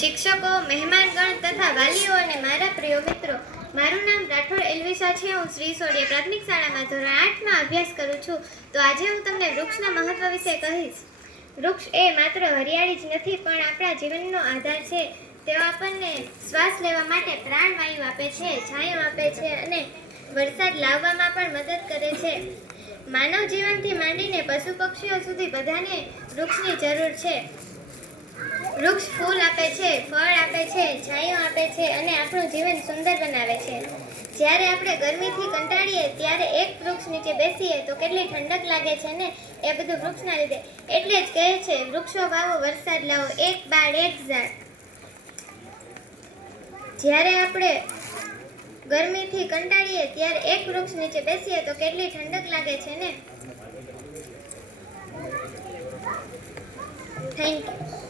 શિક્ષકો, મહેમાનગણ તથા વાલીઓ અને મારા પ્રિય મિત્રો, મારું નામ રાઠોડ એલવિસા છે. હું શ્રી સોડિયા પ્રાથમિક શાળામાં ધોરણ આઠમાં અભ્યાસ કરું છું. તો આજે હું તમને વૃક્ષના મહત્વ વિશે કહીશ. વૃક્ષ એ માત્ર હરિયાળી જ નથી, પણ આપણા જીવનનો આધાર છે. તેઓ આપણને શ્વાસ લેવા માટે પ્રાણવાયુ આપે છે, છાંયો આપે છે અને વરસાદ લાવવામાં પણ મદદ કરે છે. માનવ જીવનથી માંડીને પશુ પક્ષીઓ સુધી બધાને વૃક્ષની જરૂર છે. વૃક્ષ ફૂલ આપે છે ફળ આપે છે છાંયો આપે છે અને આપણું જીવન સુંદર બનાવે છે. જ્યારે આપણે ગરમીથી કંટાળીએ ત્યારે એક વૃક્ષ નીચે બેસીએ તો કેટલી ઠંડક લાગે છે ને? એ બધું વૃક્ષના લીધે. એટલે જ કહે છે, વૃક્ષો વાવો, વરસાદ લાવો, એક બાળ, એક ઝાડ. જ્યારે આપણે ગરમીથી કંટાળીએ ત્યારે એક વૃક્ષ નીચે બેસીએ તો કેટલી ઠંડક લાગે છે ને? Thank you